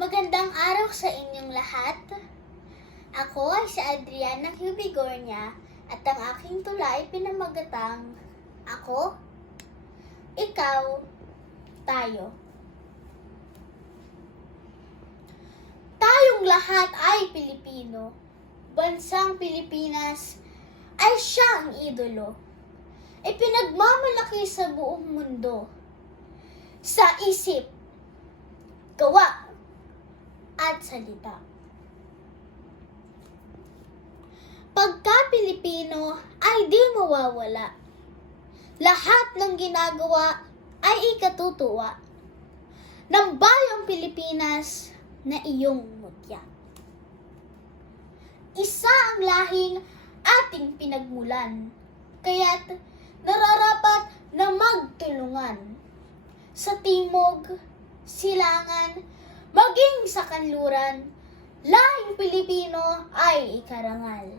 Magandang araw sa inyong lahat. Ako ay si Adriana Hubigornia at ang aking tula ay pinamagatang Ako, Ikaw, Tayo. Tayong lahat ay Pilipino. Bansang Pilipinas ay siya ang idolo. Ipinagmamalaki sa buong mundo. Sa isip, gawa, at salita. Pagka Pilipino ay di mawawala. Lahat ng ginagawa ay ikatutuwa ng bayang Pilipinas na iyong mutya. Isa ang lahing ating pinagmulan, kaya't nararapat na magtulungan. Sa timog, silangan, maging sa kanluran, lahing Pilipino ay ikarangal.